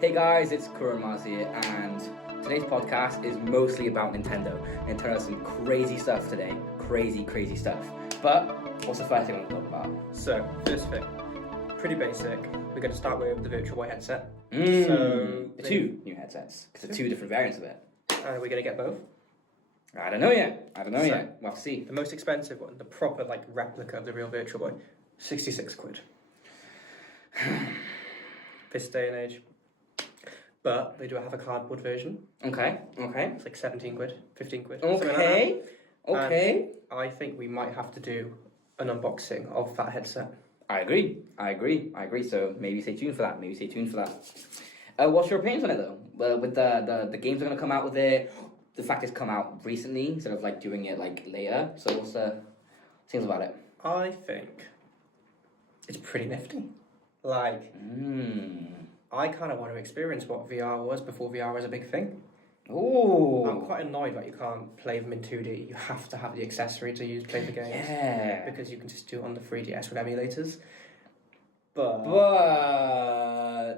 Hey guys, it's Kuro and Mars here, and today's podcast is mostly about Nintendo. Nintendo has some crazy stuff today. Crazy stuff. But what's the first thing I want to talk about? So, first thing, pretty basic. We're going to start with the Virtual Boy headset. So, two new headsets, because there are two different variants of it. And we're going to get both. I don't know yet. We'll have to see. The most expensive one, the proper replica of the real Virtual Boy, 66 quid. This day and age. But they do have a cardboard version. Okay. It's like 17 quid, 15 quid. Okay. And I think we might have to do an unboxing of that headset. I agree. So maybe stay tuned for that. What's your opinions on it though? With the games are going to come out with it. The fact it's come out recently instead of doing it later. So what's the things about it? I think it's pretty nifty. I kind of want to experience what VR was before VR was a big thing. Ooh. I'm quite annoyed that you can't play them in 2D. You have to have the accessory to play the games. Yeah. Because you can just do it on the 3DS with emulators. But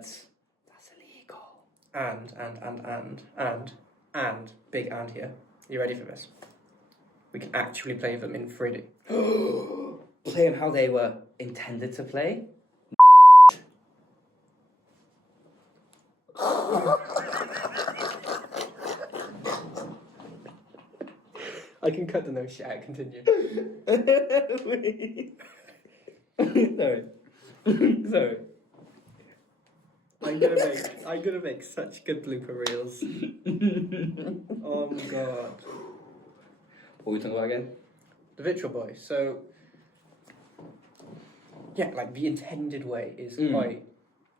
that's illegal. And big and here. You ready for this? We can actually play them in 3D. Play them how they were intended to play? I can cut the no shit out. Continue. Sorry. I'm gonna make such good blooper reels. Oh my god. What are we talking about again? The Virtual Boy. So yeah, the intended way is quite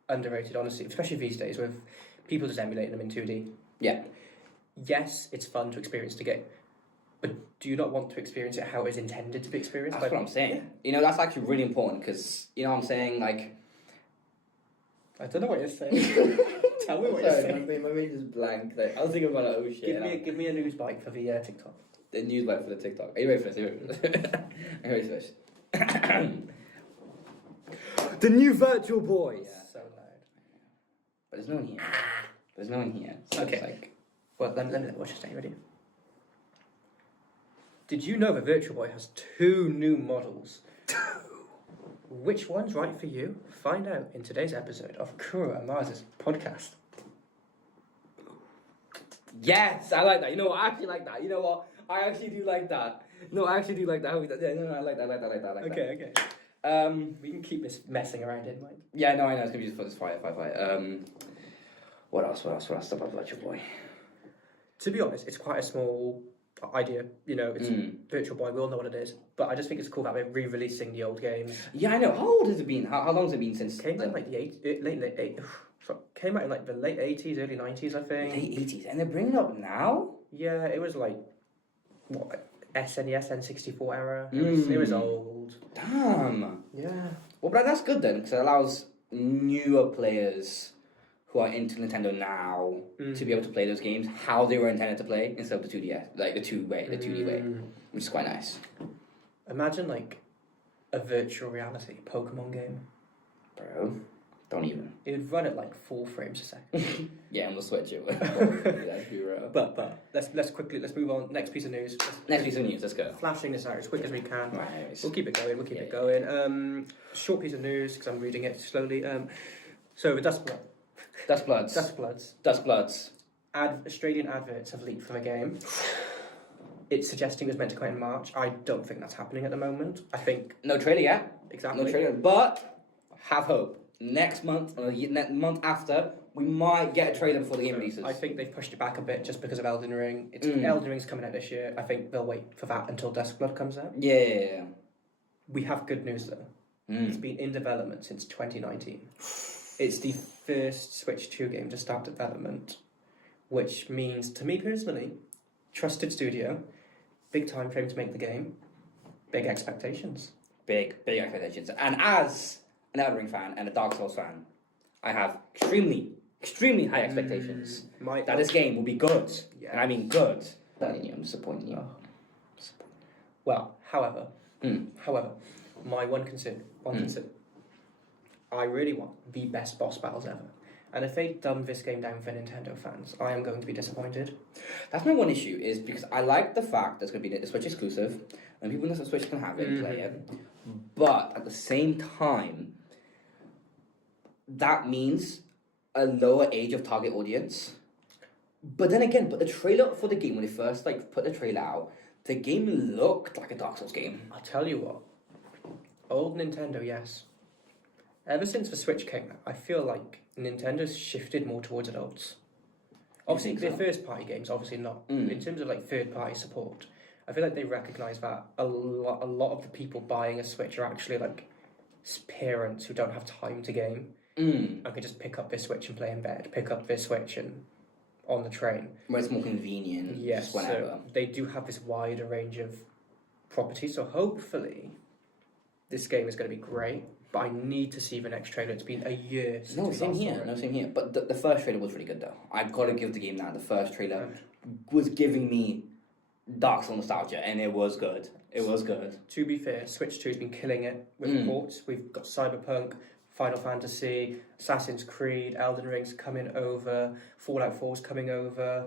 underrated, honestly, especially these days with people just emulating them in 2D. Yeah. Yes, it's fun to experience the game, but do you not want to experience it how it's intended to be experienced? That's what I'm saying. Yeah. That's actually really important because, what I'm saying, I don't know what you're saying. Tell me what you're saying. My brain is blank. I was thinking about Give me a news bite for the TikTok. The news bite for the TikTok. Are you ready for this? The new Virtual Boy. Yeah. So loud. But there's no one here. So okay. Well, let me watch this. Are you ready? Did you know the Virtual Boy has 2 new models? Which one's right for you? Find out in today's episode of Kuro and Mars Podcast. Yes, I like that. You know what? I actually like that. You know what? I actually do like that. No, I actually do like that. Yeah, no, I like that. Okay. We can keep this messing around in mind. Yeah, no, I know. It's going to be just for this fight. What else about Virtual Boy? To be honest, it's quite a small idea. It's Virtual Boy. We all know what it is. But I just think it's cool that we're re-releasing the old games. Yeah, I know. How old has it been? How long has it been since? Came out in Came out in the late 80s, early 90s, I think. Late 80s, and they're bringing it up now? Yeah, it was SNES, N64 era. It was old. Damn. Yeah. Well, but that's good then, because it allows newer players who are into Nintendo now to be able to play those games how they were intended to play instead of the 2DS, the 2D way, which is quite nice. Imagine a virtual reality Pokemon game. Bro, don't even. It would run at 4 frames a second. Yeah, and we'll switch it. That'd be real. But let's move on. Next piece of news. Let's go. Flashing this out as quick as we can. Right. We'll keep it going. Short piece of news because I'm reading it slowly. So the Dust Bloods. Australian adverts have leaked from the game. It's suggesting it was meant to come out in March. I don't think that's happening at the moment. I think no trailer yet. Exactly. No trailer, but have hope. Next month or the month after, we might get a trailer before the game releases. I think they've pushed it back a bit just because of Elden Ring. Elden Ring's coming out this year. I think they'll wait for that until Duskblood comes out. Yeah. We have good news though. It's been in development since 2019. It's the first Switch 2 game to start development, which means, to me personally, trusted studio, big time frame to make the game, big expectations. Big expectations. And as an Elden Ring fan and a Dark Souls fan, I have extremely high expectations that this game will be good. Yeah. And I mean good. I'm disappointing you. Well, however, my one concern, I really want the best boss battles ever. And if they dumb this game down for Nintendo fans, I am going to be disappointed. That's my one issue, is because I like the fact that it's going to be a Switch exclusive, and people on the Switch can have it and play it. But at the same time, that means a lower age of target audience. But then again, the trailer for the game, when they first put the trailer out, the game looked like a Dark Souls game. I'll tell you what. Old Nintendo, yes. Ever since the Switch came out, I feel like Nintendo's shifted more towards adults. Obviously, their first-party games, obviously not. In terms of third-party support, I feel like they recognise that a lot of the people buying a Switch are actually parents who don't have time to game and can just pick up their Switch and play in bed, pick up their Switch and on the train. Where it's more convenient. Yes, just whenever. so they do have this wider range of properties, so hopefully this game is going to be great. But I need to see the next trailer. It's been a year since we same here. No, same here. But the first trailer was really good, though. I've got to give the game that. The first trailer was giving me Dark Souls nostalgia, and it was good. It was good. To be fair, Switch 2 has been killing it with ports. We've got Cyberpunk, Final Fantasy, Assassin's Creed, Elden Ring's coming over, Fallout 4's coming over,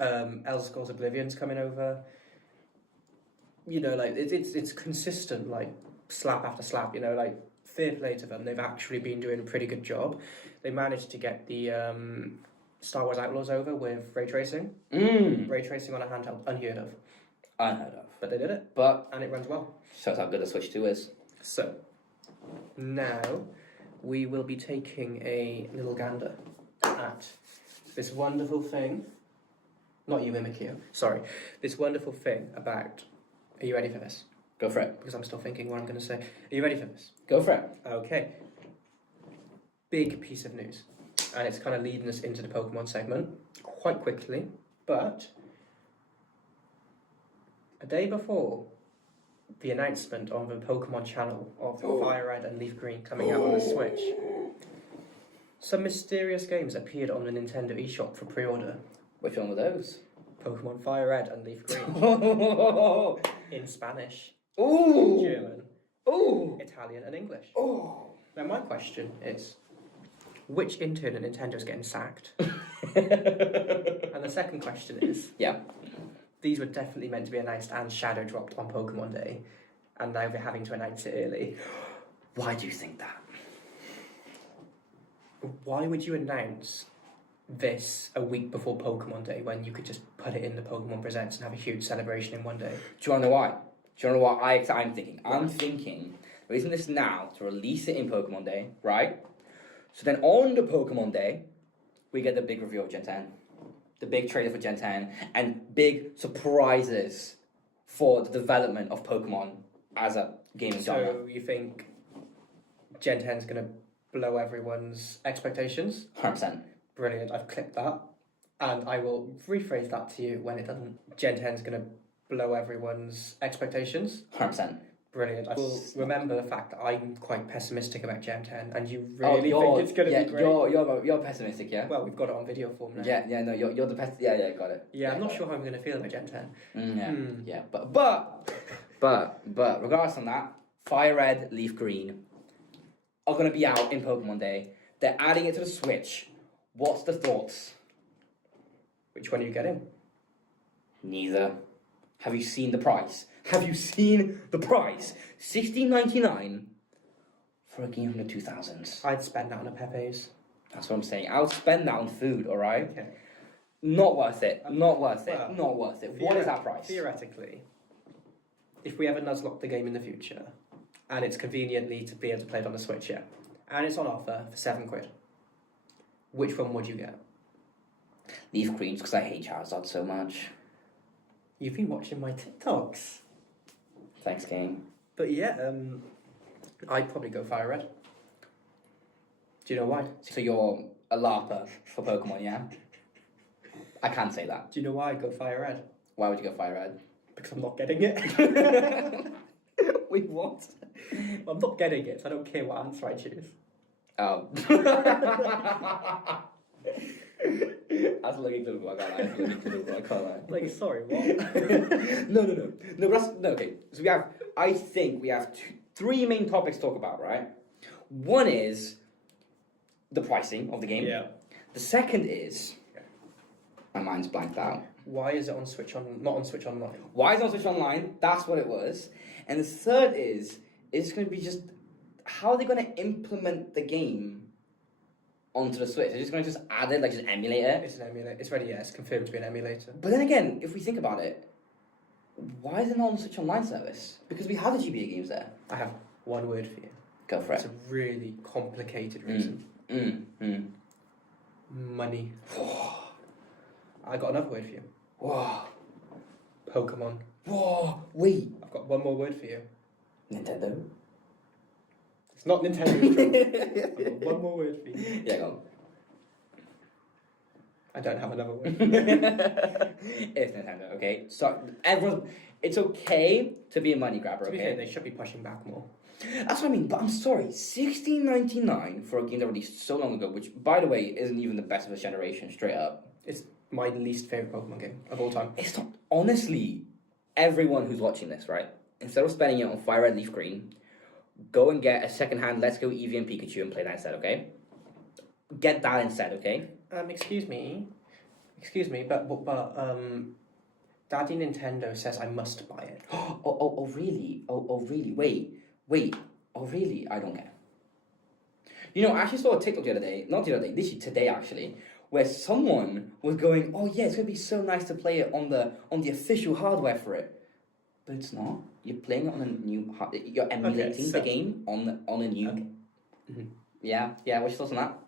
Elder Scrolls Oblivion's coming over. You know, it's consistent, slap after slap, fair play to them. They've actually been doing a pretty good job. They managed to get the Star Wars Outlaws over with ray tracing. Ray tracing on a handheld, unheard of. But they did it. And it runs well. Shows how good the Switch 2 is. So, now we will be taking a little gander at this wonderful thing. Not you, Mimikyu. Sorry. This wonderful thing about... Are you ready for this? Go for it. Because I'm still thinking what I'm going to say. Are you ready for this? Go for it. Okay. Big piece of news. And it's kind of leading us into the Pokemon segment quite quickly. But a day before the announcement on the Pokemon channel of Fire Red and Leaf Green coming out on the Switch, some mysterious games appeared on the Nintendo eShop for pre-order. Which one were those? Pokemon Fire Red and Leaf Green. In Spanish. Ooh. German. Ooh. Italian and English. Oh. Now my question is, which intern at Nintendo's getting sacked? And the second question is... Yeah. These were definitely meant to be announced and shadow dropped on Pokemon Day, and now they're having to announce it early. Why do you think that? Why would you announce this a week before Pokemon Day when you could just put it in the Pokemon Presents and have a huge celebration in one day? Do you want to know why? Do you want to know what I'm thinking? I'm thinking, we're using this now to release it in Pokemon Day, right? So then on the Pokemon Day, we get the big reveal of Gen 10. The big trailer for Gen 10, and big surprises for the development of Pokemon as a gaming genre. So you think Gen 10's going to blow everyone's expectations? 100%. Brilliant, I've clipped that. And I will rephrase that to you when it doesn't. Gen 10's going to blow everyone's expectations? 100%. Brilliant. I will remember the fact that I'm quite pessimistic about Gen 10, and you really think it's going to be great. You're pessimistic, yeah? Well, we've got it on video form now. Yeah, no, you're the best. Yeah, got it. Yeah, I'm not sure how I'm going to feel about Gen 10. Yeah, but regardless on that, Fire Red, Leaf Green are going to be out in Pokemon Day. They're adding it to the Switch. What's the thoughts? Which one are you getting? Neither. Have you seen the price? Have you seen the price? $16.99 for a game from the 2000s. I'd spend that on a Pepe's. That's what I'm saying. I'll spend that on food, alright? Okay. Not worth it. Not worth it. What is that price? Theoretically, if we ever nuzlocke the game in the future, and it's conveniently to be able to play it on the Switch, yeah, and it's on offer for £7, which one would you get? Leaf Greens, because I hate Charizard so much. You've been watching my TikToks. Thanks, game. But yeah, I'd probably go Fire Red. Do you know why? So you're a LARPer for Pokemon, yeah? I can't say that. Do you know why I'd go Fire Red? Why would you go Fire Red? Because I'm not getting it. Wait, what? Well, I'm not getting it, so I don't care what answer I choose. Oh. That's looking to the I can't lie. Like, sorry, what? No, but that's, no, okay. So I think we have three main topics to talk about, right? One is the pricing of the game. Yeah. The second is my mind's blanked out. Why is it on Switch not on Switch Online? Why is it on Switch Online? That's what it was. And the third is it's going to be just how are they going to implement the game onto the Switch? They're just going to just add it, like just emulate it. It's an emulator. It's ready. Yeah, it's confirmed to be an emulator. But then again, if we think about it, why is it not on the Switch Online service? Because we have the GBA games there. I have one word for you. Go for It's it. a really complicated reason. Money. I got another word for you. Whoa. Pokemon. Whoa. Wait. I've got one more word for you. Nintendo. It's not Nintendo. I've got one more word for you. Yeah, go I don't have another word. It's Nintendo, okay? So everyone, it's okay to be a money grabber, To be okay? fair, they should be pushing back more. That's what I mean, but I'm sorry, $16.99 for a game that released so long ago, which, by the way, isn't even the best of its generation, straight up. It's my least favourite Pokemon game of all time. It's not, honestly, everyone who's watching this, right? Instead of spending it on Fire Red Leaf Green, go and get a second-hand Let's Go Eevee and Pikachu and play that instead, okay? Get that instead, okay? Excuse me, but Daddy Nintendo says I must buy it. Oh, really? Oh, really? Wait. Oh, really? I don't care. You know, I actually saw a TikTok literally today actually, where someone was going, oh yeah, it's going to be so nice to play it on the official hardware for it. But it's not. You're playing it on a new you're emulating the game on a new... Okay. Mm-hmm. Yeah, what's your thoughts on that?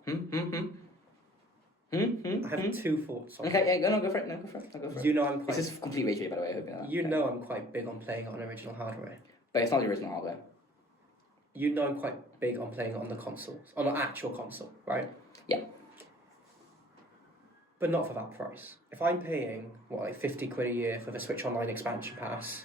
I have two thoughts on Okay, yeah, go for it. You know I'm quite... This is complete ratio, by the way, I hope you know that. You know I'm quite big on playing it on original hardware. But it's not the original hardware. You know I'm quite big on playing it on the consoles, on an actual console, right? Yeah. But not for that price. If I'm paying, like 50 quid a year for the Switch Online expansion pass,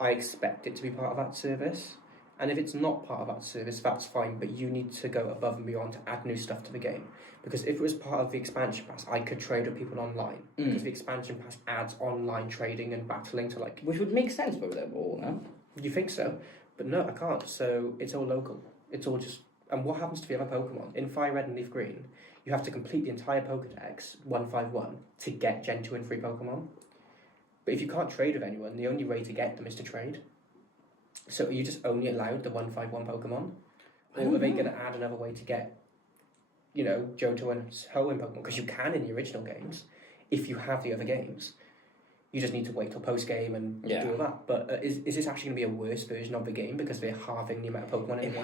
I expect it to be part of that service. And if it's not part of that service, that's fine, but you need to go above and beyond to add new stuff to the game. Because if it was part of the expansion pass, I could trade with people online. Because the expansion pass adds online trading and battling to like... Which would make sense for them all, no? You think so? But no, I can't. So it's all local. It's all just... And what happens to the other Pokemon? In Fire Red and Leaf Green, you have to complete the entire Pokedex, 151, to get Gen 2 and 3 Pokemon. But if you can't trade with anyone, the only way to get them is to trade. So are you just only allowed the 151 Pokemon? Or are they going to add another way to get, you know, Johto and Ho in Pokemon? Because you can in the original games, if you have the other games. You just need to wait till post-game and do all that. But is this actually going to be a worse version of the game because they're halving the amount of Pokemon in it? It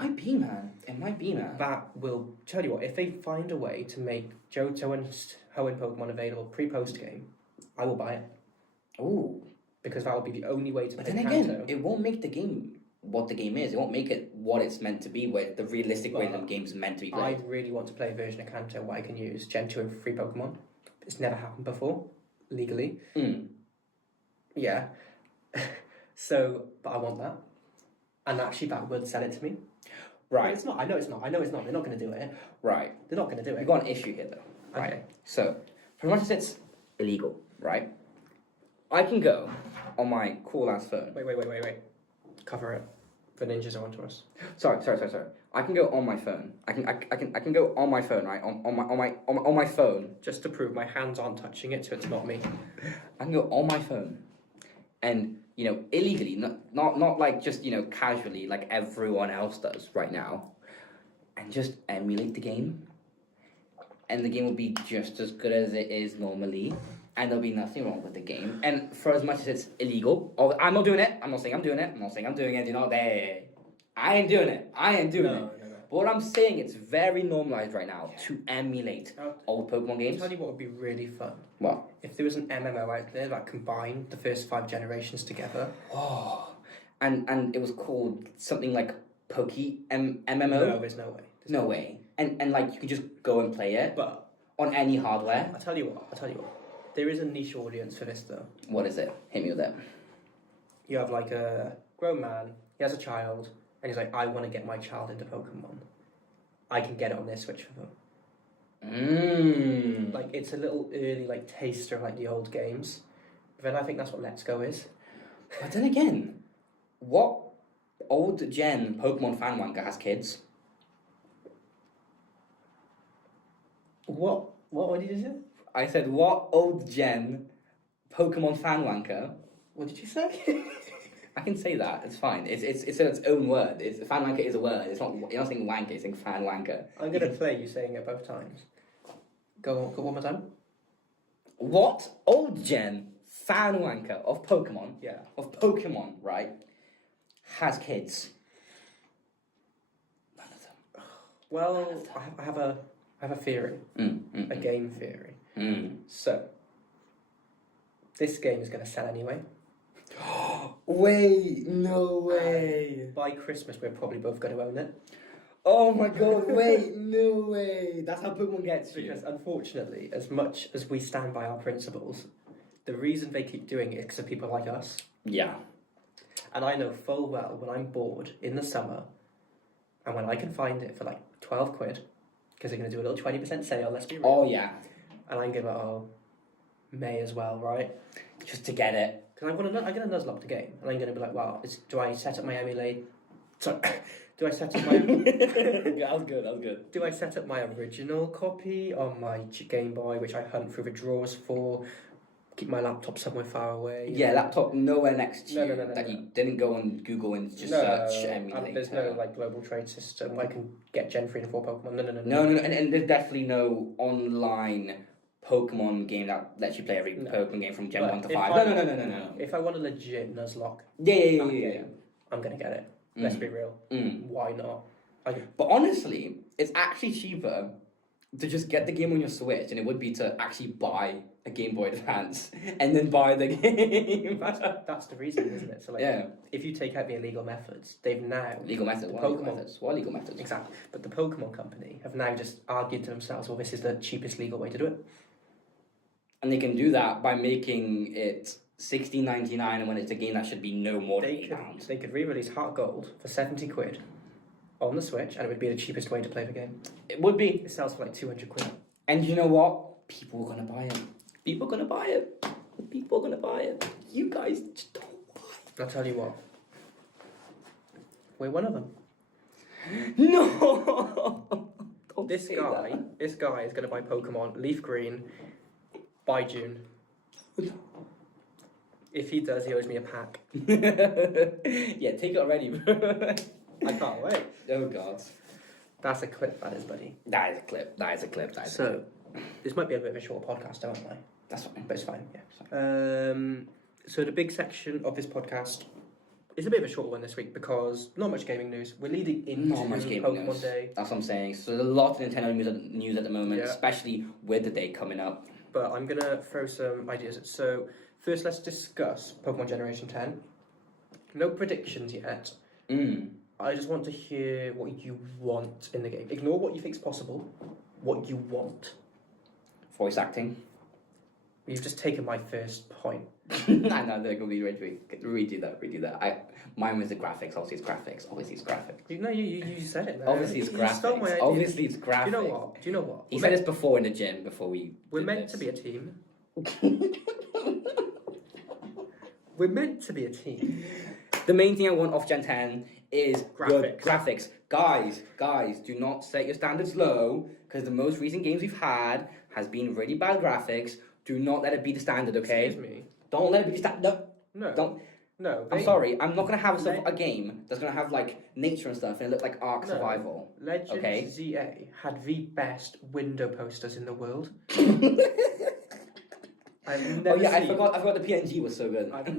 might be, man. That will... Tell you what, if they find a way to make Johto and Ho in Pokemon available pre-post-game, I will buy it. Ooh. Because that would be the only way to But play then Kanto. again, it won't make the game what the game is. It won't make it what it's meant to be, where the realistic way the game's meant to be I played. really want to play a version of Kanto where I can use Gen 2 and 3 Pokemon. It's never happened before, legally. Yeah. So, but I want that. And actually that would sell it to me. Right. But it's not. I know it's not. They're not going to do it. Right. They're not going to do it. We've got an issue here, though. Right. Okay. So, for as much as it's illegal, right? I can go on my cool ass phone. Wait. Cover it. The ninjas are onto us. Sorry. I can go on my phone. I can go on my phone, right? On my phone. Just to prove my hands aren't touching it, so it's not me. I can go on my phone, and you know, illegally, not like just, you know, casually like everyone else does right now, and just emulate the game, and the game will be just as good as it is normally, and there'll be nothing wrong with the game. And for as much as it's illegal, I'm not doing it. I'm not saying I'm doing it. You know, I ain't doing it. No. But what I'm saying, it's very normalized right now to emulate old Pokemon I'll games. tell you what would be really fun. What? If there was an MMO out there that combined the first 5 generations together. Oh, and it was called something like MMO. No, there's no way. No way. And like you can just go and play it, But on any hardware. I'll tell you what. There is a niche audience for this though. What is it? Hit me with it. You have like a grown man, he has a child, and he's like, I want to get my child into Pokemon. I can get it on their Switch for them. Like, it's a little early, like, taster of, like, the old games. But then I think that's what Let's Go is. But then again, what old gen Pokemon fan wanker has kids? What? What did you say? I said, what old gen Pokemon fan wanker? What did you say? I can say that. It's fine. It's its own word. Fan wanker is a word. It's not. You're not saying wanker. You're saying fan wanker. I'm gonna play you saying it both times. Go one more time. What old gen fan wanker of Pokemon? Yeah. Of Pokemon, right? Has kids. None of them. Well, I have a theory, a game theory. So, this game is going to sell anyway. Wait, no way. By Christmas, we're probably both going to own it. Oh my god, wait, no way. That's how Pokemon gets you. Because unfortunately, as much as we stand by our principles, the reason they keep doing it is because of people like us. Yeah. And I know full well when I'm bored in the summer, and when I can find it for like 12 quid, because they're going to do a little 20% sale, let's be real. Oh yeah. And I'm going to may as well, right? Just to get it. Because I'm going to Nuzlocke the game, and I'm going to be like, well, do I set up my emulate? Sorry, do I set up my... That was good. Do I set up my original copy on my Game Boy, which I hunt through the drawers for? Keep my laptop somewhere far away. Yeah, laptop nowhere next to you. No, that you didn't go on Google and just search emulator. There's no like global trade system. I can get Gen 3 and 4 Pokemon. No. And there's definitely no online Pokemon game that lets you play every Pokemon game from Gen 1 to 5. No. If I want a legit Nuzlocke, Yeah. I'm going to get it. Let's be real. Why not? But honestly, it's actually cheaper to just get the game on your Switch than it would be to actually buy a Game Boy Advance and then buy the game. That's the reason, isn't it? So like, if you take out the illegal methods, they've now... Legal methods? What legal methods? Exactly. But the Pokemon company have now just argued to themselves, well, this is the cheapest legal way to do it. And they can do that by making it $16.99 when it's a game that should be no more than £8. They could re-release Heart Gold for 70 quid on the Switch, and it would be the cheapest way to play the game. It would be. It sells for like 200 quid. And you know what? People are going to buy it. People are going to buy it. People are going to buy it. You guys just don't buy it. I'll tell you what. We're one of them. No! This guy is going to buy Pokemon Leaf Green by June. If he does, he owes me a pack. Yeah, take it already, bro. I can't wait. Oh, God. That's a clip, that is, buddy. That is a clip. So, this might be a bit of a short podcast, don't I? That's fine. But it's fine, yeah. So the big section of this podcast is a bit of a short one this week because not much gaming news. We're leading into Pokemon Day. That's what I'm saying. So there's a lot of Nintendo news at the moment, especially with the day coming up. But I'm going to throw some ideas. So first, let's discuss Pokemon Generation 10. No predictions yet. I just want to hear what you want in the game. Ignore what you think is possible. What you want. Voice acting. You've just taken my first point. I know, they're going to be redo that. Mine was the graphics. Obviously, it's graphics. You said it. Obviously, it's graphics. Obviously, it's graphics. Do you know what? He said this before in the gym, before we... We're meant to be a team. We're meant to be a team. The main thing I want off Gen 10 is graphics. Graphics. Guys, do not set your standards low, because the most recent games we've had has been really bad graphics. Do not let it be the standard, okay? Excuse me. Don't let it be the standard. No. Don't. No. I'm sorry. I'm not going to have a game that's going to have, like, nature and stuff and it look like Ark Survival. Legends ZA had the best window posters in the world. I forgot the PNG was so good. I've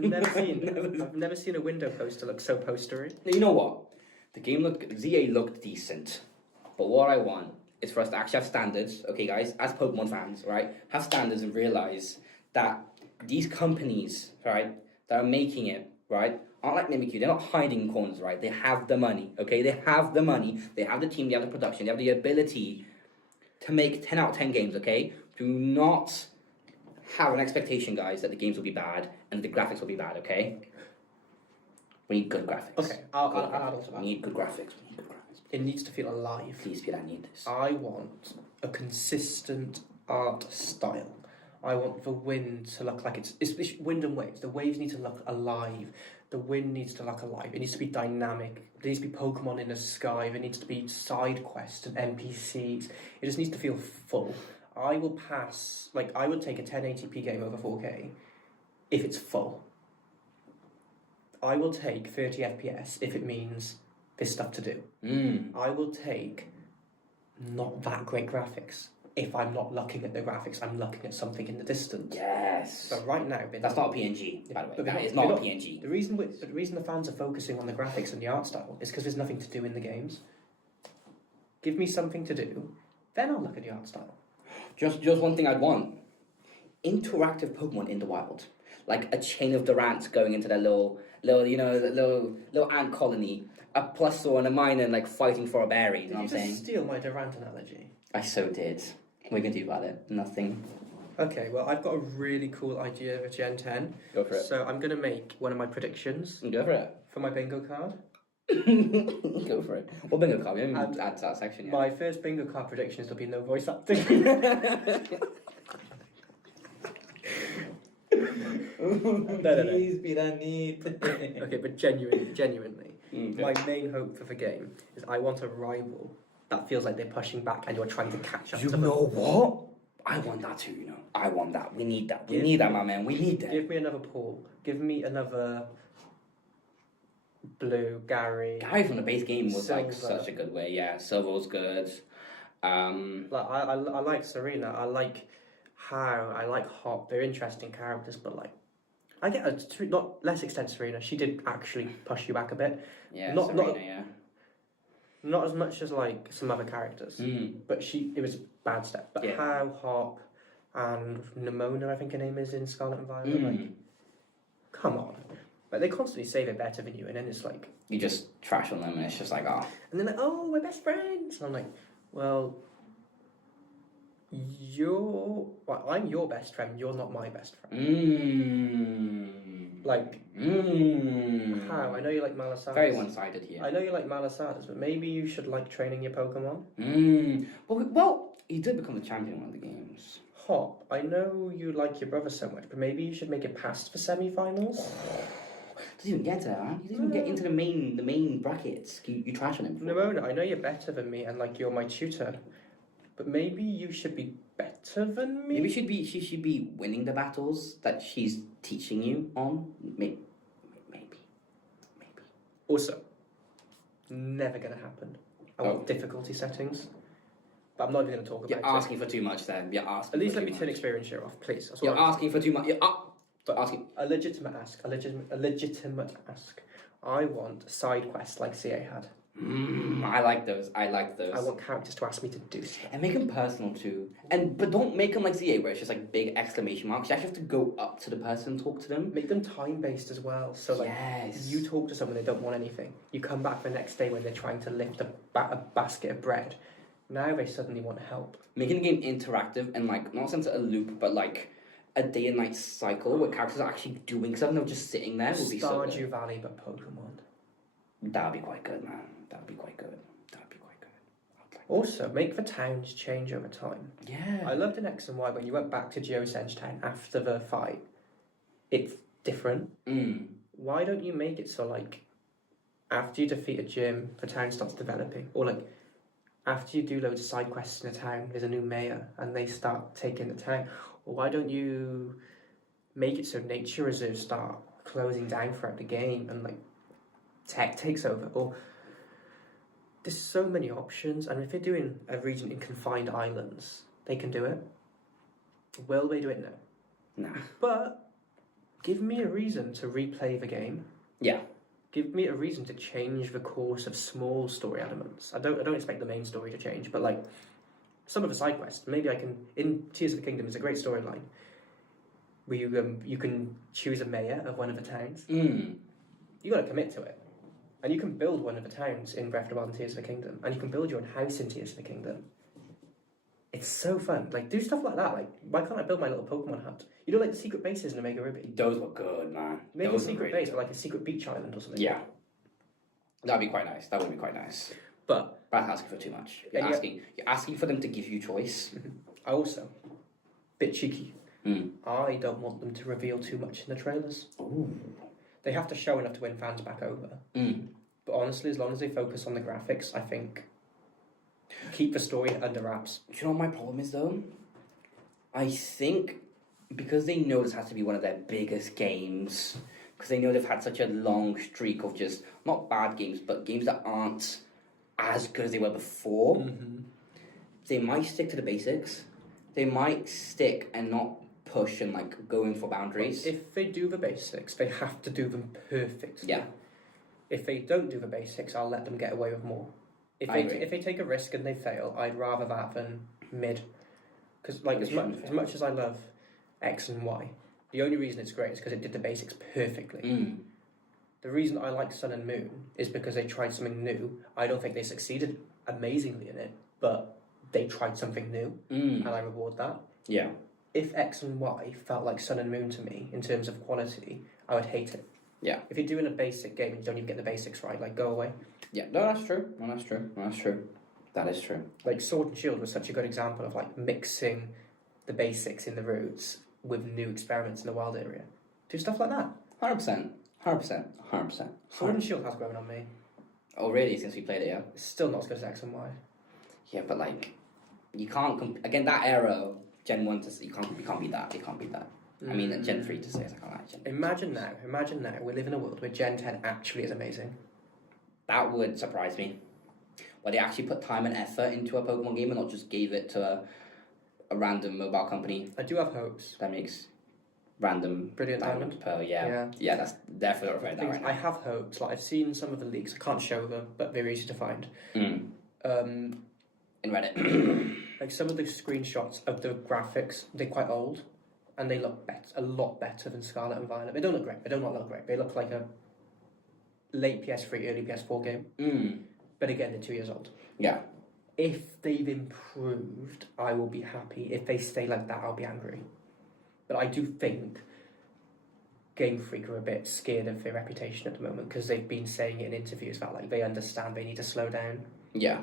never seen a window poster look so postery. You know what? ZA looked decent. But what I want is for us to actually have standards, okay guys, as Pokemon fans, right? Have standards and realise that these companies, right, that are making it, right, aren't like Mimikyu. They're not hiding in corners, right? They have the money, okay? They have the money. They have the team. They have the production. They have the ability to make 10 out of 10 games, okay? Do not have an expectation, guys, that the games will be bad and the graphics will be bad, okay? We need good graphics. Okay, we need good graphics. It needs to feel alive. Please, Peter, I need this. I want a consistent art style. I want the wind to look like it's wind and waves. The waves need to look alive. the wind needs to look alive. It needs to be dynamic. There needs to be Pokemon in the sky. There needs to be side quests and NPCs. It just needs to feel full. I will pass, I would take a 1080p game over 4K if it's full. I will take 30 FPS if it means there's stuff to do. I will take not that great graphics. If I'm not looking at the graphics, I'm looking at something in the distance. Yes. But right now... That's not a PNG, by the way. That is not a PNG. The reason the fans are focusing on the graphics and the art style is because there's nothing to do in the games. Give me something to do, then I'll look at the art style. Just one thing I'd want. Interactive Pokemon in the wild. Like a chain of Durants going into their little ant colony. A Plusor and a Minun, like, fighting for a berry. You know what I'm saying? Did you just steal my Durant analogy? I so did. What are you going to do about it? Nothing. Okay, well, I've got a really cool idea of a Gen 10. Go for it. So I'm going to make one of my predictions. Go for it. For my bingo card. Go for it. What bingo card? We haven't even added to that section yet. My first bingo card prediction is there'll be no voice acting. Please be that need. Okay, but genuinely, my main hope for the game is I want a rival that feels like they're pushing back and you're trying to catch up to them. You know what? I want that too, you know. I want that. We need that. We need that, my man. We need that. Give me another Paul. Give me another Blue, Gary. Gary from the base game was Silver. like such a good way. Yeah, Silver was good. I like Serena. I like Hop. They're interesting characters, but like I get a not less extent Serena. She did actually push you back a bit. Yeah, Serena, yeah. Not as much as like some other characters, but it was a bad step. But yeah. how Hop and Nimona, I think her name is in Scarlet and Violet. Like, come on. But they constantly say they're better than you, and then it's like you just trash on them, and it's just like, oh. And they're like, oh, we're best friends. And I'm like, well, I'm your best friend. You're not my best friend. Like, how? I know you like Malasadas. Very one-sided here. I know you like Malasadas, but maybe you should like training your Pokemon. Well, you did become the champion in one of the games. Hop, I know you like your brother so much, but maybe you should make it past the semi-finals. Doesn't even get to that, man. He doesn't even get into the main brackets. You trash on him. Nimona, I know you're better than me, and like you're my tutor, but maybe you should be better than me. Maybe she should be winning the battles that she's teaching you on. Maybe. Also, never gonna happen. I want difficulty settings, but I'm not even gonna talk about it. You're asking for too much, then. You're asking. At least let me turn experience share off, please. You're asking for too much. But asking a legitimate ask. I want side quests like CA had. I like those. I want characters to ask me to do stuff. And make them personal too. But don't make them like ZA where it's just like big exclamation marks. You actually have to go up to the person and talk to them. Make them time based as well. So like you talk to someone, they don't want anything. You come back the next day when they're trying to lift a basket of bread. Now they suddenly want help. Making the game interactive and like not sent to a loop, but like a day and night cycle where characters are actually doing something, they're just sitting there. Would be so good. Stardew Valley, but Pokemon. That'd be quite good, man. That'd be quite good. Also, make the towns change over time. Yeah. I loved in X and Y when you went back to Geosenge Town after the fight. It's different. Why don't you make it so, like, after you defeat a gym, the town starts developing? Or, like, after you do loads of side quests in a town, there's a new mayor, and they start taking the town. Or why don't you make it so nature reserves start closing down throughout the game, and, like, tech takes over? Or there's so many options, and if they're doing a region in confined islands, they can do it. Will they do it? No. Nah. But give me a reason to replay the game. Yeah. Give me a reason to change the course of small story elements. I don't expect the main story to change, but like some of the side quests, maybe I can. In Tears of the Kingdom, there's a great storyline where you can choose a mayor of one of the towns. You got to commit to it. And you can build one of the towns in Breath of the Wild and Tears of the Kingdom. And you can build your own house in Tears of the Kingdom. It's so fun. Like, do stuff like that. Like, why can't I build my little Pokemon hut? You know, like the secret bases in Omega Ruby? Those were good, man. Maybe a secret base, but like a secret beach island or something. Yeah. That'd be quite nice. That would be quite nice. But that's asking for too much. You're asking for them to give you choice. I also, bit cheeky, I don't want them to reveal too much in the trailers. Ooh. They have to show enough to win fans back over. But honestly, as long as they focus on the graphics, I think keep the story under wraps. Do you know what my problem is, though? I think because they know this has to be one of their biggest games, because they know they've had such a long streak of just, not bad games, but games that aren't as good as they were before, they might stick to the basics. They might stick and not push and like going for boundaries. If they do the basics, they have to do them perfectly. Yeah. If they don't do the basics, I'll let them get away with more. If they take a risk and they fail, I'd rather that than mid. Because like as much as I love X and Y, the only reason it's great is because it did the basics perfectly. The reason I like Sun and Moon is because they tried something new. I don't think they succeeded amazingly in it, but they tried something new, and I reward that. Yeah. If X and Y felt like Sun and Moon to me in terms of quality, I would hate it. Yeah. If you're doing a basic game and you don't even get the basics right, like, go away. Yeah, no, that's true. That is true. Like, Sword and Shield was such a good example of, like, mixing the basics in the roots with new experiments in the wild area. Do stuff like that. 100%. Sword and Shield has grown on me. Oh, really? Since we played it, yeah? It's still not as good as X and Y. Yeah, but, like, you can't... Again, that era, Gen 1 to... You can't beat that. You can't beat that. I mean, Gen 3 to 6, I can't like Gen 3. Imagine now, we live in a world where Gen 10 actually is amazing. That would surprise me. Where they actually put time and effort into a Pokemon game and not just gave it to a random mobile company. I do have hopes. That makes random... Brilliant Diamond. Pearl, yeah. Yeah, that's definitely right now. I have hopes. Like, I've seen some of the leaks. I can't show them, but they're easy to find. In Reddit. Like, some of the screenshots of the graphics, they're quite old. And they look a lot better than Scarlet and Violet. They don't look great. They don't look great. They look like a late PS3, early PS4 game. But again, they're 2 years old. Yeah. If they've improved, I will be happy. If they stay like that, I'll be angry. But I do think Game Freak are a bit scared of their reputation at the moment because they've been saying it in interviews that like they understand they need to slow down. Yeah.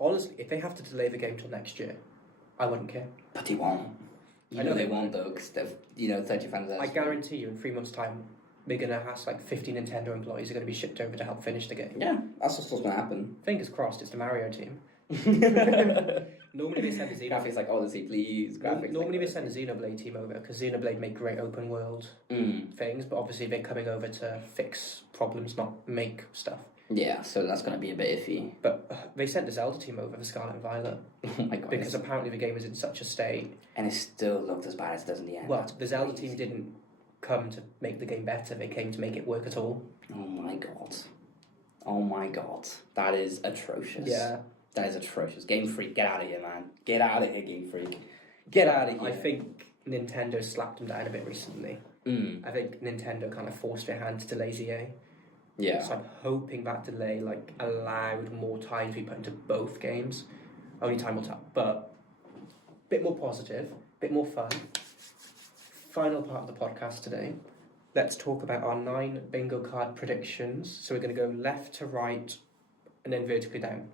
Honestly, if they have to delay the game till next year, I wouldn't care. But they won't. I know they won't though, because they've 30 fans. I guarantee you, in 3 months' time, they're gonna have like 50 Nintendo employees are gonna be shipped over to help finish the game. Yeah, that's what's gonna happen. Fingers crossed, it's the Mario team. Normally they send the Xenoblade. Graphics like Odyssey, please. Graphics. Normally they send the Xenoblade team over because Xenoblade make great open world things, but obviously they're coming over to fix problems, not make stuff. Yeah, so that's gonna be a bit iffy. But they sent the Zelda team over for Scarlet and Violet. Oh my god! Because apparently the game is in such a state, and it still looked as bad as it does in the end. Well, the Zelda team didn't come to make the game better; they came to make it work at all. Oh my god! That is atrocious. Yeah. That is atrocious. Game Freak, get out of here, man. Get out of here, Game Freak. Get out of here. I think Nintendo slapped them down a bit recently. I think Nintendo kind of forced their hand to delay ZA. Yeah. So I'm hoping that delay like allowed more time to be put into both games. Only time will tell. But a bit more positive, a bit more fun. Final part of the podcast today. Let's talk about our 9 bingo card predictions. So we're going to go left to right and then vertically down.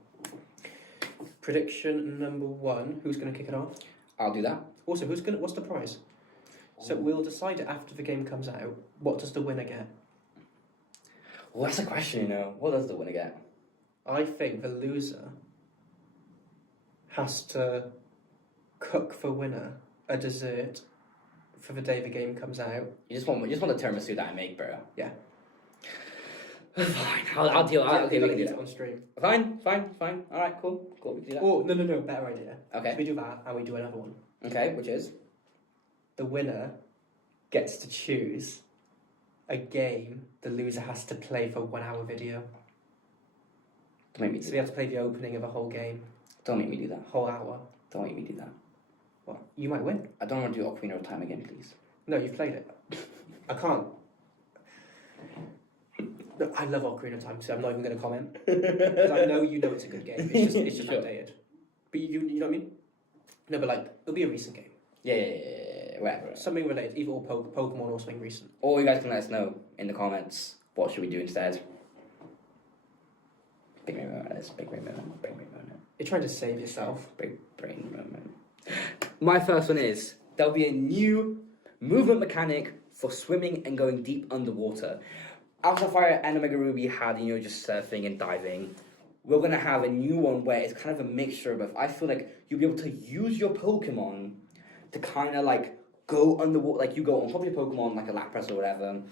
Prediction number 1. Who's going to kick it off? I'll do that. Also, what's the prize? So we'll decide it after the game comes out. What does the winner get? Well, that's a question, What does the winner get? I think the loser has to cook for winner a dessert for the day the game comes out. You just want the tiramisu that I make, bro. Yeah. Fine. I'll deal. Okay, we can do that on stream. Fine. All right, cool. We can do that. Oh no! Better idea. Okay. So we do that and we do another one. Okay, which is the winner gets to choose a game the loser has to play for 1 hour video. Don't make me do So we have to play the opening of a whole game. Don't make me do that. Whole hour. Don't make me do that. What? You might win. I don't want to do Ocarina of Time again, please. No, you've played it. I can't. No, I love Ocarina of Time, so I'm not even going to comment. Because I know you know it's a good game. It's just Sure. outdated. But you know what I mean? No, but like, it'll be a recent game. Yeah. Whatever. Something related, either or Pokemon or something recent. Or you guys can let us know in the comments what should we do instead. Big brain moment. You're trying to save yourself. Big brain moment. My first one is there'll be a new movement mechanic for swimming and going deep underwater. Alpha Sapphire and Omega Ruby had, just surfing and diving. We're going to have a new one where it's kind of a mixture of both. I feel like you'll be able to use your Pokemon to kind of like go underwater. Like you go on top of your Pokemon, like a Lapras or whatever,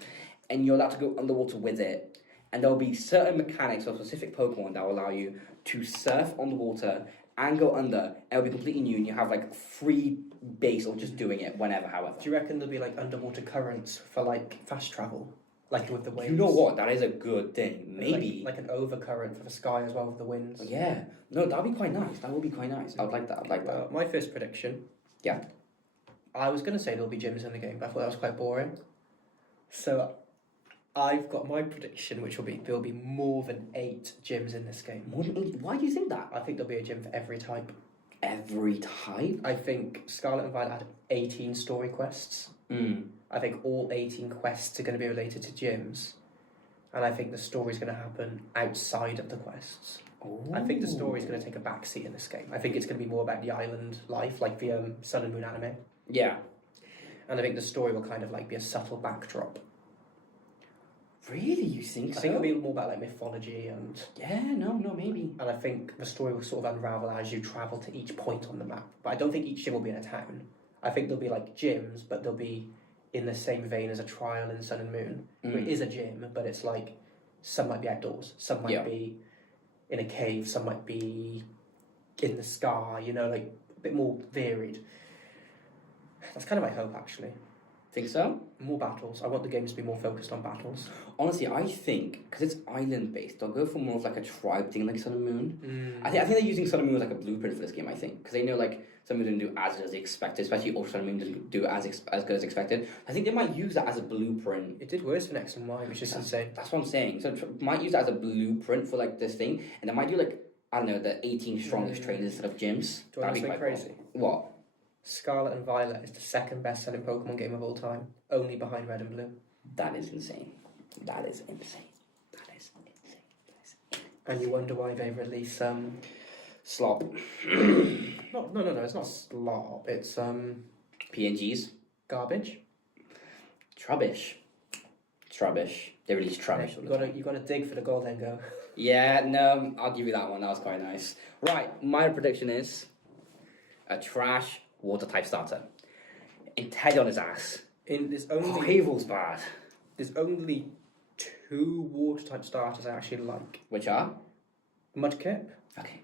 and you're allowed to go underwater with it. And there'll be certain mechanics or specific Pokemon that will allow you to surf on the water and go under, and it'll be completely new, and you have like free base or just doing it whenever, however. Do you reckon there'll be like underwater currents for like fast travel, like with the waves? You know what? That is a good thing. Maybe like an overcurrent for the sky as well with the winds. Yeah. No, that'd be quite nice. That would be quite nice. I'd like that. Well, my first prediction. Yeah. I was gonna say there'll be gyms in the game, but I thought that was quite boring. So I've got my prediction, which will be there'll be more than 8 gyms in this game. More than 8? Why do you think that? I think there'll be a gym for every type. Every type? I think Scarlet and Violet had 18 story quests. I think all 18 quests are going to be related to gyms. And I think the story's going to happen outside of the quests. Ooh. I think the story's going to take a backseat in this game. I think it's going to be more about the island life, like the Sun and Moon anime. Yeah. And I think the story will kind of like be a subtle backdrop. Really? You think so? I think it'll be more about like mythology and... Yeah, no, maybe. And I think the story will sort of unravel as you travel to each point on the map. But I don't think each gym will be in a town. I think there'll be like gyms, but they'll be in the same vein as a trial in Sun and Moon. It is a gym, but it's like some might be outdoors, some might be in a cave, some might be in the sky, like a bit more varied. That's kind of my hope, actually. Think so? More battles. I want the games to be more focused on battles. Honestly, I think, because it's island-based, they'll go for more of like a tribe thing like Sun and Moon. I think they're using Sun and Moon as like a blueprint for this game, I think. Because they know like Sun and Moon didn't do as expected, especially Ultra Sun and Moon didn't do as good as expected. I think they might use that as a blueprint. It did worse for X and Y, which is insane. That's what I'm saying. So might use that as a blueprint for like this thing, and they might do like, I don't know, the 18 strongest trainers instead of gyms. Do you want to something crazy? What? Scarlet and Violet is the second best-selling Pokemon game of all time, only behind Red and Blue. That is insane. That is insane. And you wonder why they release Slop. No, it's not slop. It's PNGs. Garbage. Trubbish. They released Trubbish. You gotta dig for the golden go. Yeah, no, I'll give you that one. That was quite nice. Right, my prediction is a trash water type starter. Head on his ass. Havel's bad. There's only 2 water type starters I actually like. Which are? Mudkip. Okay.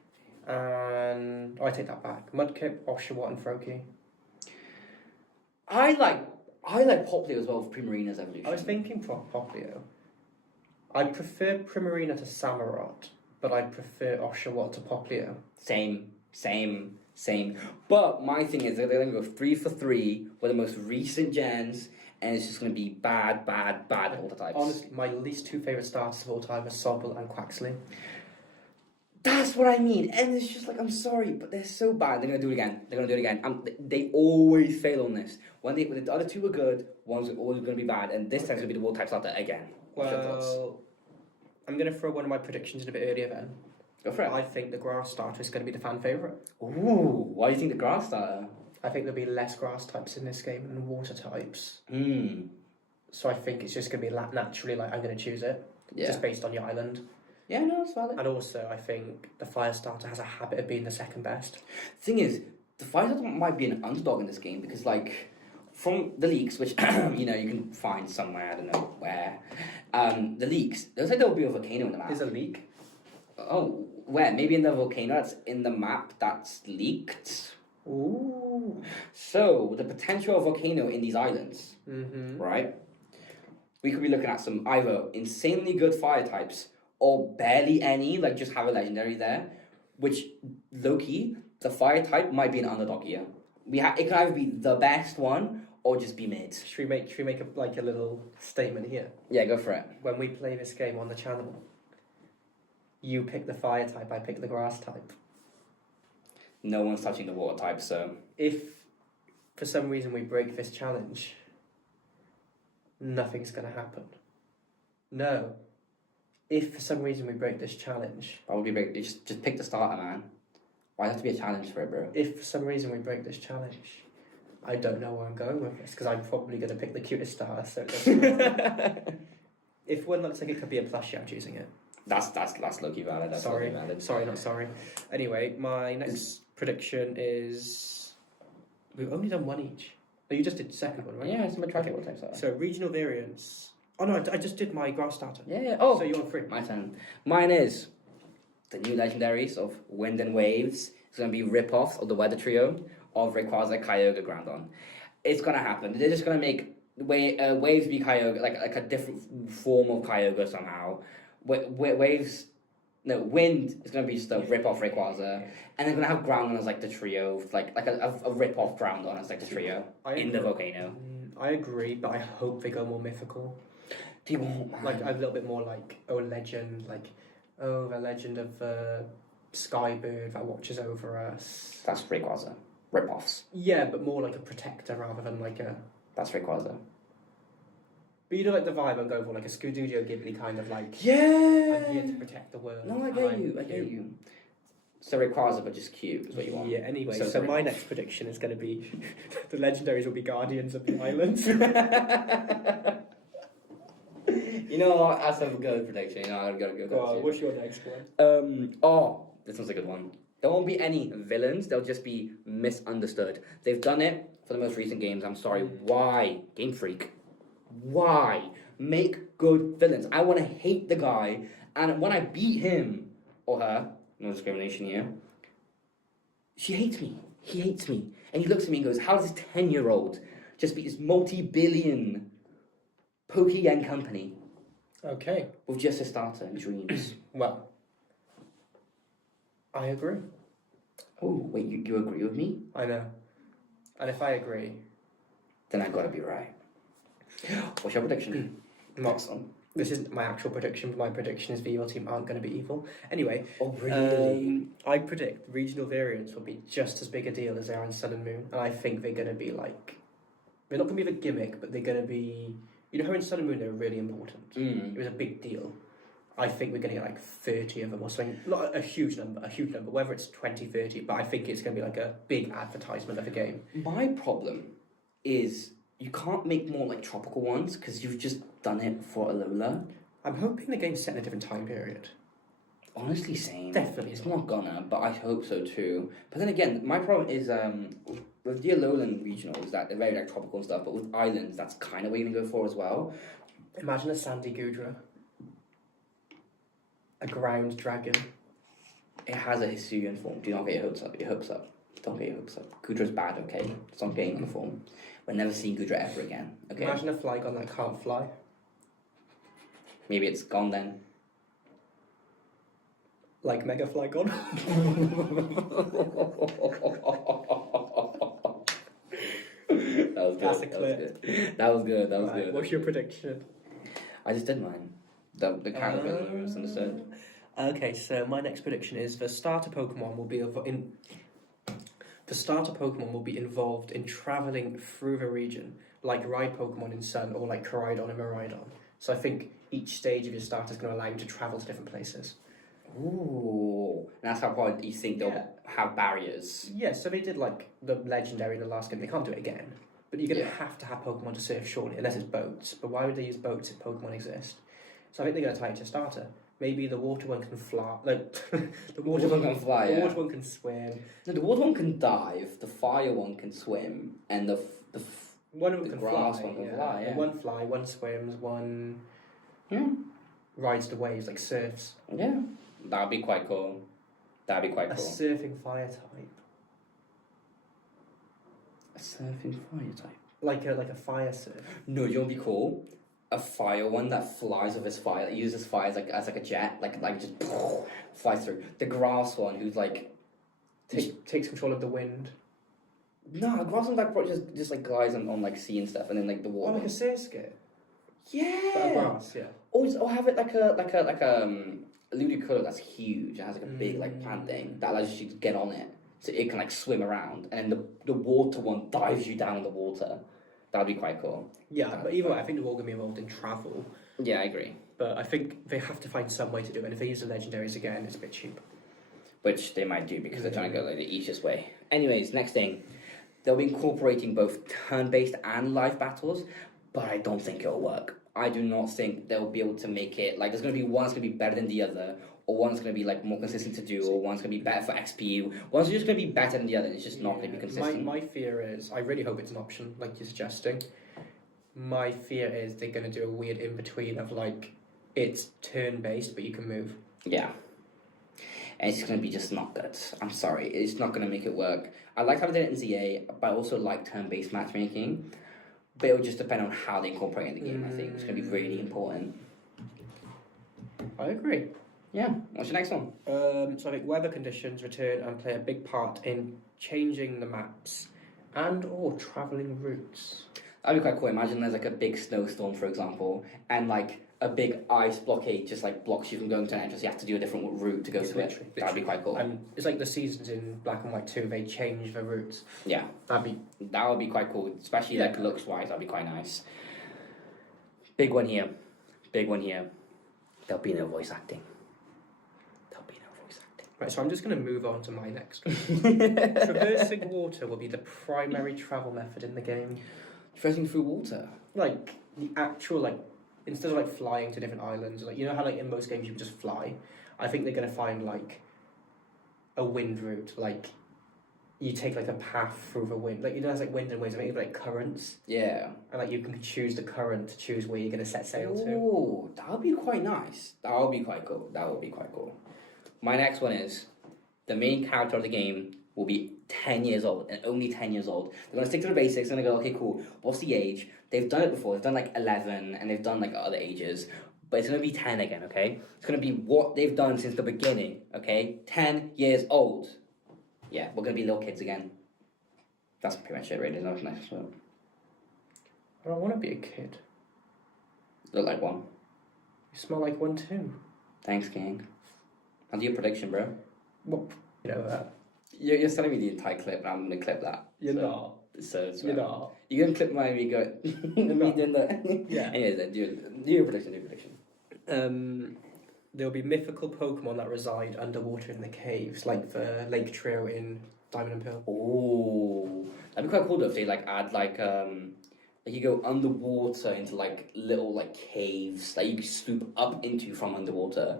And I take that back. Mudkip, Oshawott, and Froakie. I like Popplio as well for Primarina's evolution. I was thinking Popplio. I prefer Primarina to Samurott, but I prefer Oshawott to Popplio. Same. But my thing is they're going to go 3 for 3 with the most recent gens, and it's just going to be bad water types. Honestly, my least 2 favourite starters of all time are Sobble and Quaxley. That's what I mean, and it's just like, I'm sorry, but they're so bad. They're going to do it again. They always fail on this. When the other 2 were good, one's always going to be bad, and this time's going to be the water type starter again. Well, I'm going to throw one of my predictions in a bit earlier then. Go for it. I think the grass starter is going to be the fan favourite. Ooh, why do you think the grass starter? I think there'll be less grass types in this game than water types. So I think it's just going to be naturally like I'm going to choose it. Yeah. Just based on your island. Yeah, no, it's valid. And also, I think the fire starter has a habit of being the second best. Thing is, the fire starter might be an underdog in this game because, like, from the leaks, which you can find somewhere, I don't know where, the leaks. It looks like there will be a volcano in the map. There's a leak. Oh, where? Maybe in the volcano that's in the map that's leaked. Ooh. So the potential of volcano in these islands, right? We could be looking at some either insanely good fire types or barely any, like just have a legendary there, which low-key, the fire type might be an underdog here. It can either be the best one or just be mid. Should we make a little statement here? Yeah, go for it. When we play this game on the channel, you pick the fire type, I pick the grass type. No one's touching the water type, so... If, for some reason, we break this challenge, nothing's going to happen. No. If, for some reason, we break this challenge... Why would we break... Just pick the starter, man. Why does it have to be a challenge for it, bro? If, for some reason, we break this challenge, I don't know where I'm going with this because I'm probably going to pick the cutest star. So it doesn't matter. If one looks like it could be a plushie, I'm choosing it. That's low-key valid. That's sorry, low-key valid. sorry, not sorry. Anyway, my next prediction is we've only done one each. Oh, you just did the second one, right? Yeah, it's my tribal type star. So regional variants. Oh no, I just did my grass starter. Yeah. Oh, so you're on 3. My turn. Mine is the new legendaries of Wind and Waves. It's going to be rip-offs of the Weather Trio of Rayquaza, Kyogre, Groudon. It's going to happen. They're just going to make Waves be Kyogre, like a different form of Kyogre somehow. Waves... No, Wind is going to be just a rip-off Rayquaza. And they're going to have Groudon as like the trio, like a rip-off Groudon as like the trio in the volcano. I agree, but I hope they go more mythical. Do you want like a little bit more like the legend of Skybird that watches over us. That's Rayquaza. Rip-offs. Yeah, but more like a protector rather than like a... That's Rayquaza. But you know, like the vibe I'm going for, like a Studio Ghibli kind of like... Yeah! I'm here to protect the world. No, I get you. So Rayquaza, but just cute is what you want. Yeah, anyway, so my next prediction is going to be... the legendaries will be Guardians of the Islands. You know what? That's a good prediction. You know, I've got a good prediction. What's your next one? This one's a good one. There won't be any villains. They'll just be misunderstood. They've done it for the most recent games. I'm sorry. Why? Game Freak. Why? Make good villains. I want to hate the guy, and when I beat him or her, no discrimination here, she hates me. He hates me. And he looks at me and goes, how does this 10-year-old just beat this multi-billion Poké company? Okay. With just a starter and dreams. Well, I agree. Oh, wait, you agree with me? I know. And if I agree... Then I've got to be right. What's your prediction? This isn't my actual prediction, but my prediction is the evil team aren't going to be evil. Anyway, I predict regional variants will be just as big a deal as they are in Sun and Moon. And I think they're going to be like... They're not going to be the gimmick, but they're going to be... You know how in Sun and Moon they were really important? It was a big deal. I think we're going to get like 30 of them or something. Not a huge number, whether it's 20, 30, but I think it's going to be like a big advertisement of a game. My problem is you can't make more like tropical ones because you've just done it for Alola. I'm hoping the game's set in a different time period. Honestly, same. Definitely. It's not gonna, but I hope so too. But then again, my problem is with the Alolan regionals that they're very like tropical and stuff, but with islands, that's kind of what you're gonna go for as well. Imagine a Sandy Gudra. A ground dragon. It has a Hisuian form. Do not get your hopes up. Don't get your hopes up. Gudra's bad, okay? Stop getting on the form. We're never seeing Gudra ever again, okay? Imagine a Flygon that can't fly. Maybe it's gone then. Like Mega Flygon. That was good. What's your prediction? I just did mine. The kind of misunderstood. Okay, so my next prediction is the starter Pokemon will be involved in travelling through the region, like Ride Pokemon in Sun or like Koraidon and Miraidon. So I think each stage of your starter is going to allow you to travel to different places. Ooh, and that's how probably you think they'll have barriers. Yeah, so they did like the legendary in the last game. They can't do it again, but you're going to have to have Pokemon to surf surely, unless it's boats. But why would they use boats if Pokemon exist? So I think they're going to tie it to a starter. Maybe the water one can fly. Like the water one can fly. The water one can swim. No, the water one can dive. The fire one can swim, and the one of them can grass fly. one can fly. Yeah. One fly, one swims, one rides the waves, like surfs. Yeah, that'd be quite cool. A surfing fire type. A surfing fire type. Like a fire surf. No, you know what'd be cool? A fire one that flies with his fire, uses fire as like a jet, like just flies through. The grass one who's like takes control of the wind. No, the grass one that probably just like glides on like sea and stuff, and then like the water. Oh, like a Surskit. Yeah. But a grass, yeah. Or have it like a Ludicolo that's huge. It has like a big like plant thing that allows you to get on it, so it can like swim around, and then the water one dives you down in the water. That'd be quite cool. Yeah, but either way, I think they're all going to be involved in travel. Yeah, I agree. But I think they have to find some way to do it, and if they use the legendaries again, it's a bit cheap. Which they might do because they're trying to go like the easiest way. Anyways, next thing. they'll be incorporating both turn-based and live battles, but I don't think it'll work. I do not think they'll be able to make it, like, there's going to be one's going to be better than the other, or one's going to be, like, more consistent to do, or one's going to be better for XP, one's just going to be better than the other, and it's just not going to be consistent. My fear is, I really hope it's an option, like you're suggesting. My fear is they're going to do a weird in-between of, like, it's turn-based, but you can move. Yeah. And it's going to be just not good. I'm sorry. It's not going to make it work. I like how they did it in ZA, but I also like turn-based matchmaking. But it will just depend on how they incorporate it in the game, I think. It's going to be really important. I agree. Yeah. What's your next one? So I think weather conditions return and play a big part in changing the maps and or travelling routes. That'd be quite cool. Imagine there's like a big snowstorm, for example, and like a big ice blockade just like blocks you from going to an entrance. You have to do a different route to go to it. That'd be quite cool. It's like the seasons in Black and White 2, they change the routes. Yeah. That would be quite cool, especially like looks-wise. That'd be quite nice. Big one here. There'll be no voice acting. Right, so I'm just going to move on to my next one. Traversing water will be the primary travel method in the game. Traversing through water? Like, the actual, like, instead of, like, flying to different islands, like, you know how, like, in most games you can just fly? I think they're going to find, like, a wind route. Like, you take, like, a path through the wind. Like, you know, there's, like, wind and waves, maybe, like, currents. Yeah. And, like, you can choose the current to choose where you're going to set sail to. Oh, that would be quite nice. That would be quite cool. My next one is, the main character of the game will be 10 years old, and only 10 years old. They're going to stick to the basics, and they're going to go, okay, cool, what's the age? They've done it before, they've done like 11, and they've done like other ages, but it's going to be 10 again, okay? It's going to be what they've done since the beginning, okay? 10 years old. Yeah, we're going to be little kids again. That's pretty much it, really. That's nice. So. I don't want to be a kid. Look like one. You smell like one too. Thanks, King. I'll do your prediction, bro. What? You know that. You're telling me the entire clip, and I'm going to clip that. You're not. You're not. You're going to clip my me go... me doing that. Yeah. Anyways, then, do your prediction, There'll be mythical Pokemon that reside underwater in the caves, like the Lake Trio in Diamond and Pearl. Oh, that'd be quite cool though if they like add like you go underwater into like little like caves that you can swoop up into from underwater,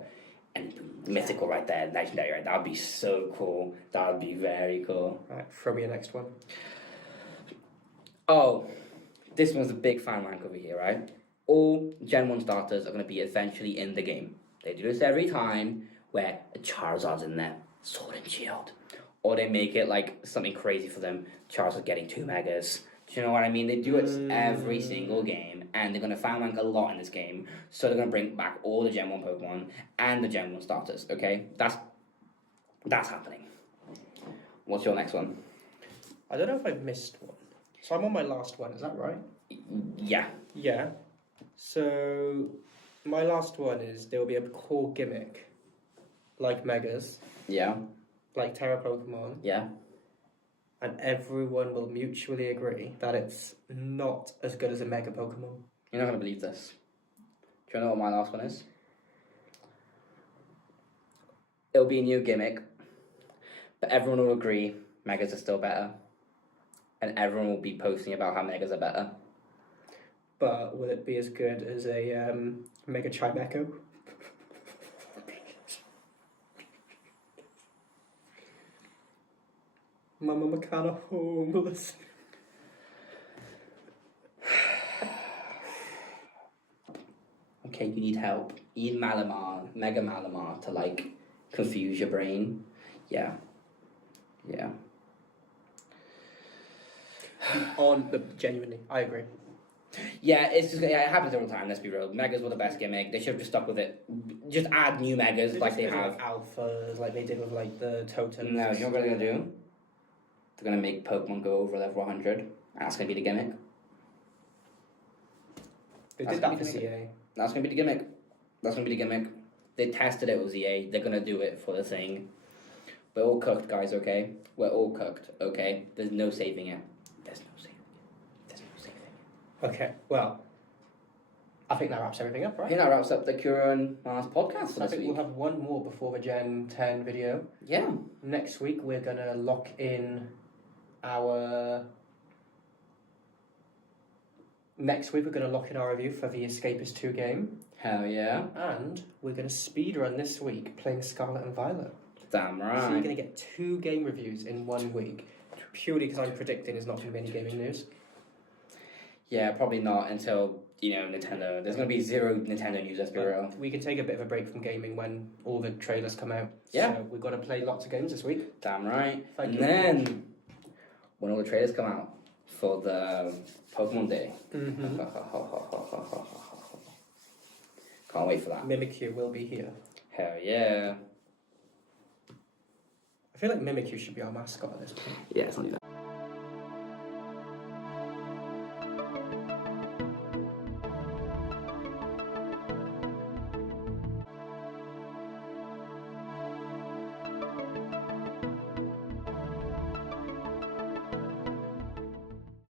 and mythical right there, legendary right. That'd be so cool. That would be very cool. Right, throw me your next one. Oh, this one's a big fan rank over here, right? All Gen 1 starters are going to be eventually in the game. They do this every time where a Charizard's in there, Sword and Shield. Or they make it like something crazy for them, Charizard getting 2 Megas. Do you know what I mean? They do it every single game, and they're going to fan rank a lot in this game, so they're going to bring back all the Gen 1 Pokemon and the Gen 1 starters, okay? That's happening. What's your next one? I don't know if I've missed one. So I'm on my last one, is that right? Yeah. Yeah. So my last one is there will be a core gimmick, like Megas. Yeah. Like Terra Pokemon. Yeah. And everyone will mutually agree that it's not as good as a Mega Pokemon. You're not going to believe this. Do you know what my last one is? It'll be a new gimmick, but everyone will agree Megas are still better. And everyone will be posting about how Megas are better. But will it be as good as a Mega Chimecho? My mama kinda homeless. Okay, you need help. You need Malamar, Mega Malamar to like confuse your brain. Yeah. Genuinely, I agree. Yeah, it's just it happens every time. Let's be real. Megas were the best gimmick. They should have just stuck with it. Just add new Megas like they have. Alphas, like they did with like the totems. No, you know what they're gonna do? They're gonna make Pokemon go over level 100, and that's gonna be the gimmick. They did that for CA. That's gonna be the gimmick. They tested it with ZA. They're gonna do it for the thing. We're all cooked, guys. Okay, we're all cooked. Okay, there's no saving it. Okay, well, I think that wraps everything up, right? I think that wraps up the Kuro and Mars podcast for I this think week. we'll have one more before the Gen 10 video. Yeah. Next week, we're going to lock in our Next week, we're going to lock in our review for the Escapist 2 game. Hell yeah. And we're going to speedrun this week playing Scarlet and Violet. Damn right. So you're going to get 2 game reviews in 1 week. Purely because I'm predicting there's not going to be any gaming news. Yeah, probably not until, Nintendo. There's going to be 0 Nintendo news, let's be real. We can take a bit of a break from gaming when all the trailers come out. Yeah. So we've got to play lots of games this week. Damn right. Thank and you. Then, when all the trailers come out for the Pokemon Day. Mm-hmm. Can't wait for that. Mimikyu will be here. Hell yeah. I feel like Mimikyu should be our mascot at this point. Yeah, something like that.